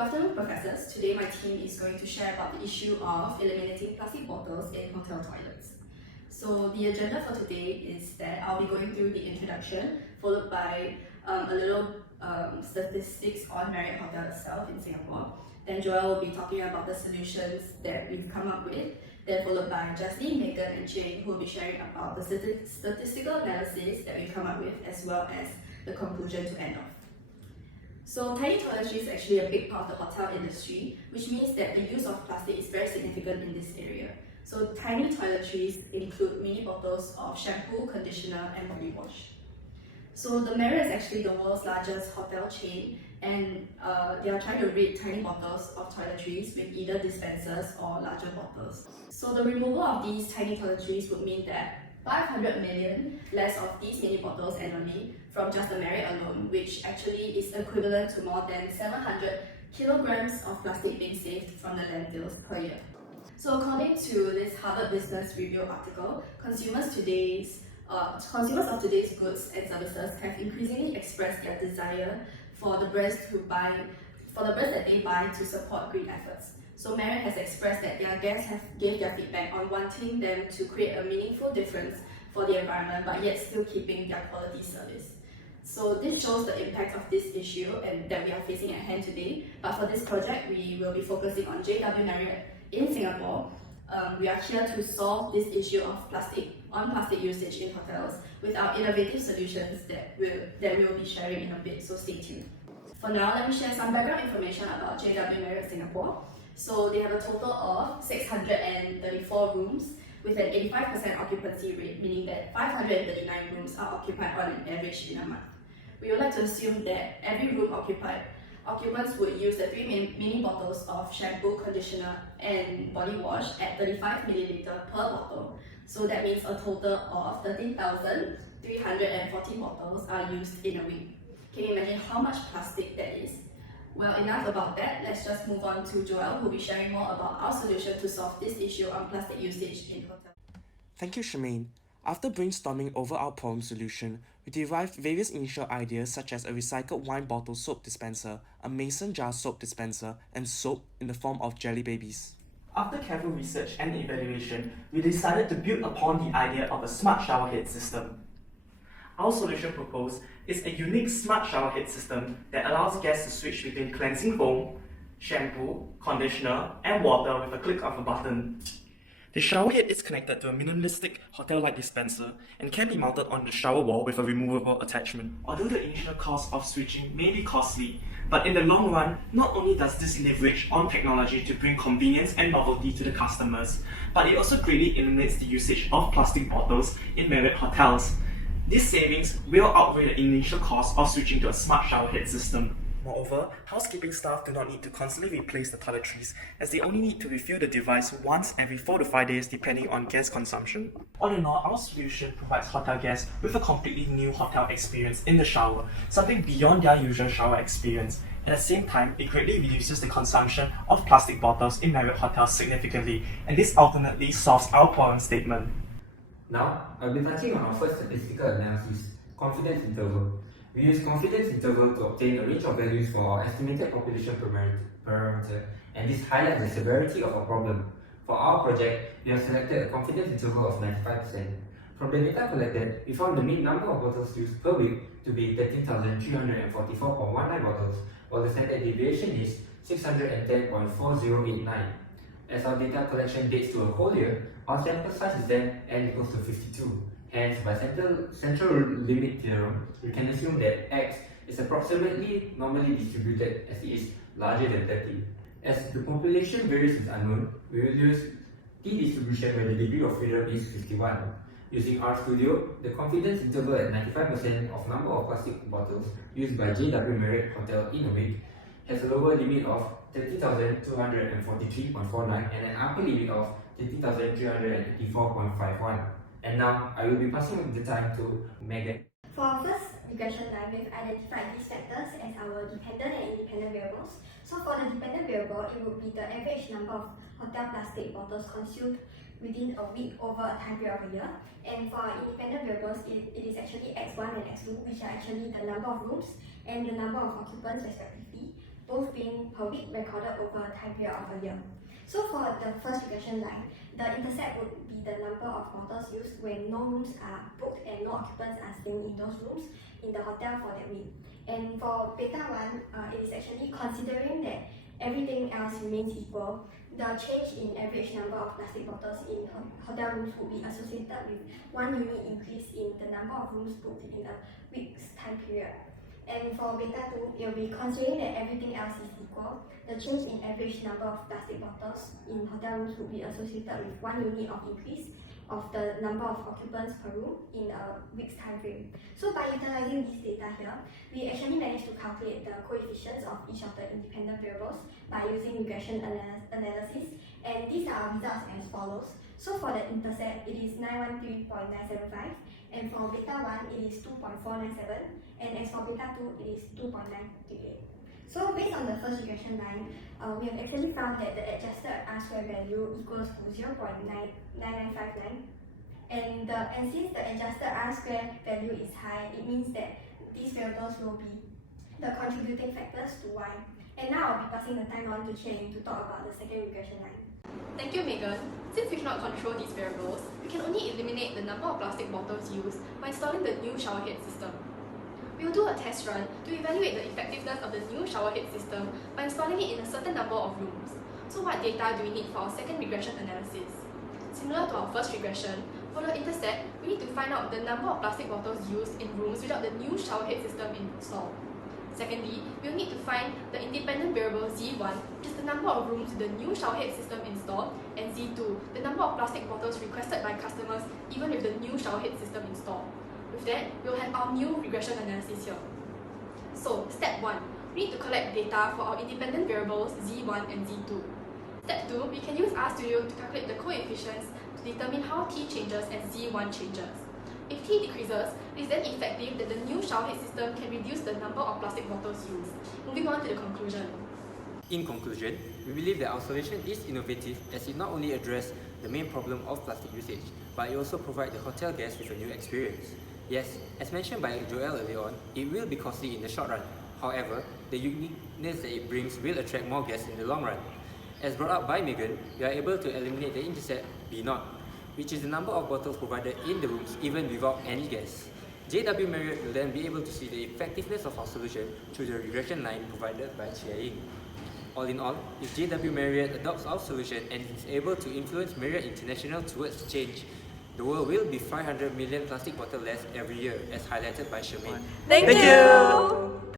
Good afternoon, professors. Today my team is going to share about the issue of eliminating plastic bottles in hotel toilets. So the agenda for today is that I'll be going through the introduction, followed by a little statistics on Marriott Hotel itself in Singapore. Then Joel will be talking about the solutions that we've come up with. Then followed by Jasleen, Megan and Jane, who will be sharing about the statistical analysis that we've come up with, as well as the conclusion to end off. So tiny toiletries is actually a big part of the hotel industry, which means that the use of plastic is very significant in this area. So tiny toiletries include mini bottles of shampoo, conditioner and body wash. So the Marriott is actually the world's largest hotel chain, and they are trying to rid tiny bottles of toiletries with either dispensers or larger bottles. So the removal of these tiny toiletries would mean that 500 million less of these mini bottles annually from just the Marriott alone, which actually is equivalent to more than 700 kilograms of plastic being saved from the landfills per year. So according to this Harvard Business Review article, consumers of today's goods and services have increasingly expressed their desire for the brands that they buy to support green efforts. So Marriott has expressed that their guests gave their feedback on wanting them to create a meaningful difference for the environment, but yet still keeping their quality service. So this shows the impact of this issue and that we are facing at hand today. But for this project, we will be focusing on JW Marriott in Singapore. We are here to solve this issue of plastic usage in hotels with our innovative solutions that we'll be sharing in a bit, so stay tuned. For now, let me share some background information about JW Marriott Singapore. So they have a total of 634 rooms with an 85% occupancy rate, meaning that 539 rooms are occupied on an average in a month. We would like to assume that every room occupants would use the 3 mini bottles of shampoo, conditioner and body wash at 35 ml per bottle. So that means a total of 13,340 bottles are used in a week. Can you imagine how much plastic that is? Well, enough about that. Let's just move on to Joel, who will be sharing more about our solution to solve this issue on plastic usage in hotels. Thank you, Charmaine. After brainstorming over our problem solution, we derived various initial ideas such as a recycled wine bottle soap dispenser, a mason jar soap dispenser, and soap in the form of jelly babies. After careful research and evaluation, we decided to build upon the idea of a smart shower head system. Our solution proposed is a unique smart shower head system that allows guests to switch between cleansing foam, shampoo, conditioner, and water with a click of a button. The shower head is connected to a minimalistic hotel-like dispenser and can be mounted on the shower wall with a removable attachment. Although the initial cost of switching may be costly, but in the long run, not only does this leverage on technology to bring convenience and novelty to the customers, but it also greatly eliminates the usage of plastic bottles in Marriott hotels. These savings will outweigh the initial cost of switching to a smart shower head system. Moreover, housekeeping staff do not need to constantly replace the toiletries, as they only need to refill the device once every 4 to 5 days depending on guest consumption. All in all, our solution provides hotel guests with a completely new hotel experience in the shower, something beyond their usual shower experience. At the same time, it greatly reduces the consumption of plastic bottles in Marriott hotels significantly, and this ultimately solves our problem statement. Now, I'll be touching on our first statistical analysis, confidence interval. We use confidence interval to obtain a range of values for our estimated population parameter, and this highlights the severity of our problem. For our project, we have selected a confidence interval of 95%. From the data collected, we found the mean number of bottles used per week to be 13,344.19 bottles, while the standard deviation is 610.4089. As our data collection dates to a whole year, our sample size is then n equals to 52. Hence, by central limit theorem, we can assume that x is approximately normally distributed as it is larger than 30. As the population variance is unknown, we will use t-distribution where the degree of freedom is 51. Using RStudio, the confidence interval at 95% of number of plastic bottles used by JW Marriott Hotel in a week has a lower limit of 30,243.49 and an upper limit of 30,384.51. And now, I will be passing the time to Megan. For our first regression line, we've identified these factors as our dependent and independent variables. So for the dependent variable, it would be the average number of hotel plastic bottles consumed within a week over a time period of a year. And for our independent variables, it is actually x1 and x2, which are actually the number of rooms and the number of occupants respectively. both being per week recorded over a time period of a year. So for the first regression line, the intercept would be the number of bottles used when no rooms are booked and no occupants are staying in those rooms in the hotel for that week. And for beta 1, it is actually considering that everything else remains equal, the change in average number of plastic bottles in hotel rooms would be associated with 1 unit increase in the number of rooms booked in a week's time period. And for beta 2, it will be considering that everything else is equal, the change in average number of plastic bottles in hotel rooms would be associated with 1 unit of increase of the number of occupants per room in a week's time frame. So by utilizing this data here, we actually managed to calculate the coefficients of each of the independent variables by using regression analysis, and these are our results as follows. So for the intercept, it is 913.975, and for beta 1, it is 2.497, and as for beta 2, it is 2.938. So based on the first regression line, we have actually found that the adjusted R-square value equals to 0.9959, and since the adjusted R-square value is high, it means that these variables will be the contributing factors to Y. And now I'll be passing the time on to Chen to talk about the second regression line. Thank you, Megan. Since we cannot control these variables, we can only eliminate the number of plastic bottles used by installing the new showerhead system. We will do a test run to evaluate the effectiveness of the new showerhead system by installing it in a certain number of rooms. So what data do we need for our second regression analysis? Similar to our first regression, for the intercept, we need to find out the number of plastic bottles used in rooms without the new showerhead system installed. Secondly, we will need to find the independent variable Z1, which is the number of rooms with the new showerhead system installed, and Z2, the number of plastic bottles requested by customers even with the new showerhead system installed. With that, we will have our new regression analysis here. So, step 1, we need to collect data for our independent variables Z1 and Z2. Step 2, we can use RStudio to calculate the coefficients to determine how T changes as Z1 changes. If T decreases, it is then effective that the new showerhead system can reduce the number of plastic bottles used. Moving on to the conclusion. In conclusion, we believe that our solution is innovative as it not only addresses the main problem of plastic usage, but it also provides the hotel guests with a new experience. Yes, as mentioned by Joel earlier on, it will be costly in the short run. However, the uniqueness that it brings will attract more guests in the long run. As brought up by Megan, we are able to eliminate the intercept B0, which is the number of bottles provided in the rooms even without any guests. JW Marriott will then be able to see the effectiveness of our solution through the regression line provided by Chia Ying. All in all, if JW Marriott adopts our solution and is able to influence Marriott International towards change, the world will be 500 million plastic bottles less every year, as highlighted by Shermaine. Thank you!